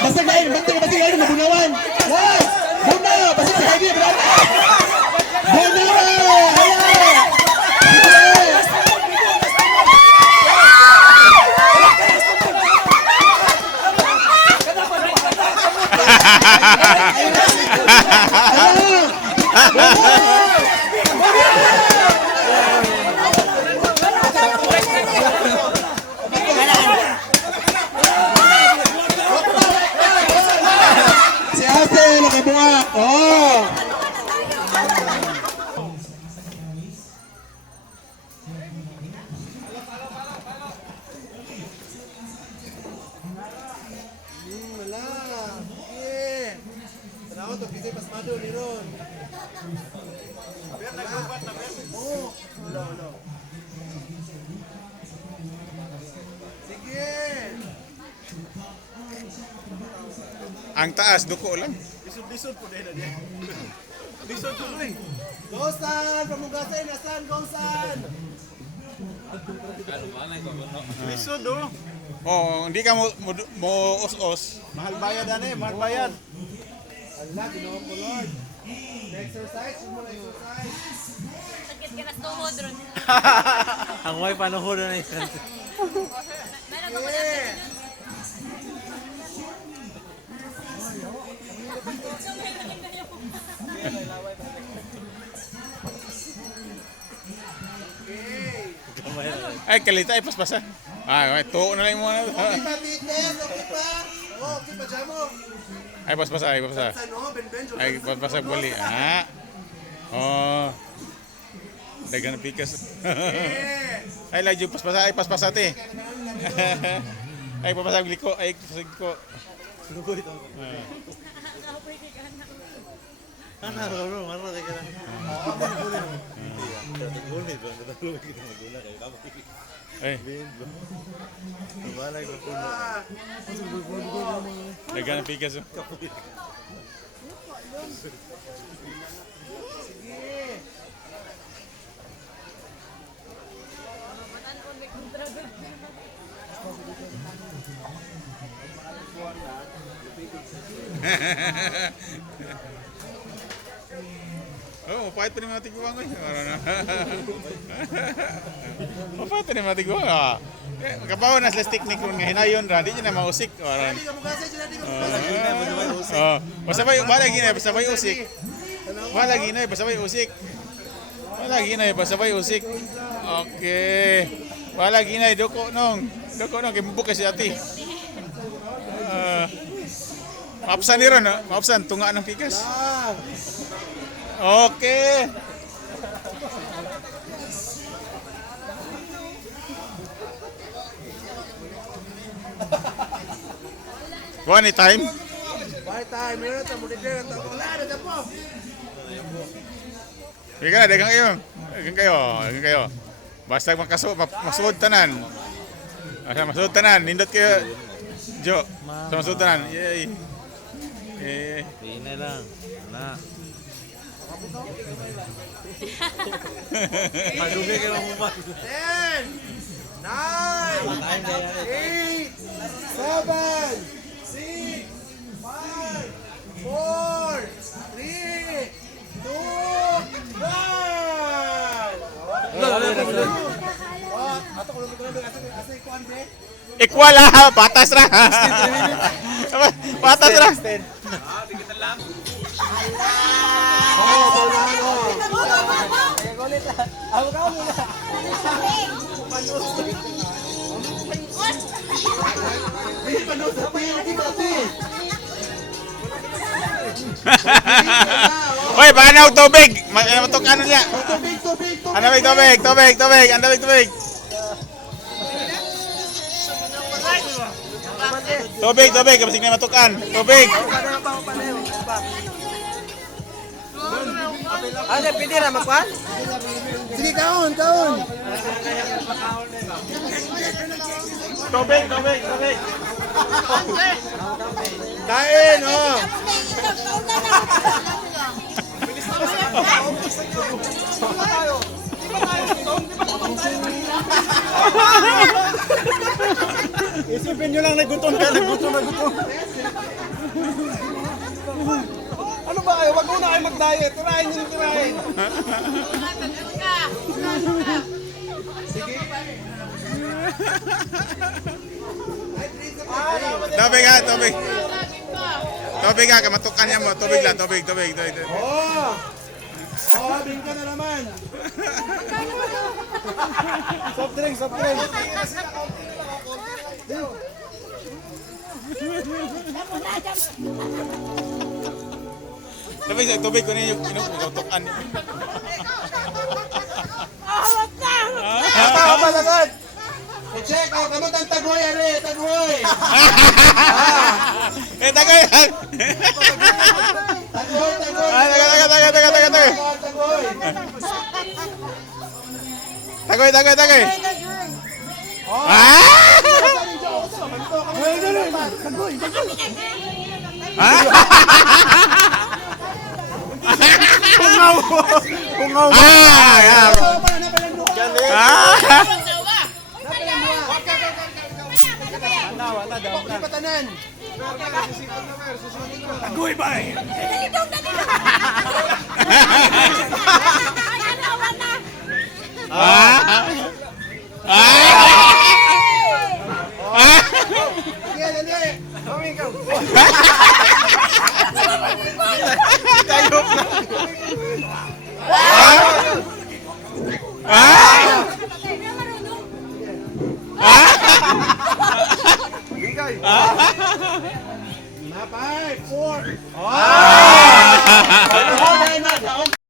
Basta kain, basta kain mabunawan. Yes! Buna! Basta sa heavy, brother! Buna! Si Ate, nakabuak! Oh! Wala! Yeah! Tanaw to, kasi pasmado ni Ron. Pero nagbubat na pero. Oo! Wala. Sige! Ang taas, duko lang. Lisod po dahil na diyan. Lisod po rin. Gosan! Pamugasan! Asan? Gosan! Lisod oh! Oh, hindi ka mo us-us. Mahal bayad mahal bayad. Allah, ginawa ko Lord. Exercise, mo na exercise. Sakit ka na sa tuhod ron. Ang way panahon na isa. Meron ko pala sa Ay, kalita, ay paspasa. Ay, tuo na lang mo na. Okay pa, Titen? Okay pa? Oh, okay pa, Jamo. Ay, paspasa, ay, paspasa. Saan oh, Ben-Ben? Ay, paspasa buli. Ah. Oh. Dagan na pikas. Ay, lagi paspasa, ay, paspasa te. Ay, papasa gliko, ay, papasa gliko. Ana, bro, marah kay kana. Boleh ba? Dalo kita maguna kay baba. Ay, Malay ko puno. dagan na pikas. Oh, mapahit pa ni mga tiguang ko. Mapahit pa ni mga tiguang. Kapawa na sa technique kung hinayon ra, di na mausik. Hindi ka mugasan, dyan natin ka mugasan. Pasabay, balagi na, pasabay usik. Balagi na, pasabay usik. Balagi na, pasabay usik. Okay. Balagi na, doko nong, kay mubuk kasi ati. Maapsan ni ron, maapsan, tunga ng pikas. Okay. One time. Bye time, meron ito, muligyan ito. Wala na dyan po. Hindi ka na, dagang kayo. Basta masuod tanan. Basta masuod tanan, nindot kayo. Jo, sa masuod tanan. Yay. Ina lang. Na. Madugay ka lang mo pa. 10, 9, 8, 7, 6, 5, 4, 3, 2, 1. Ato ko lang asa ikuan be. Equal ah, patas ra. Patas ra. Hoy, banaw tubig. Matok ano niya? Tubig. Tubig, kapag na matukan. Tubig. Ano, pwede na magkuhan? Sige, kaon. Tubig. Kain, oh! Isipin nyo lang, nagutom ka, nagutom. Ano ba kayo? Wag muna kayo mag-diet. Tirahin nyo yung tirahin. Tubig ha, tubig. Tubig ha, kamatukan niya mo. Tubig lang, tubig. Oh! Oh, bingka na naman. Soft drink. Tubig ko niya yung inutukan niya. Tama sagad. I-check out. Ano tang tagoy, are? Tagoy. Tagay! Tagoy. Tagay! Patanan. Na 5, 4.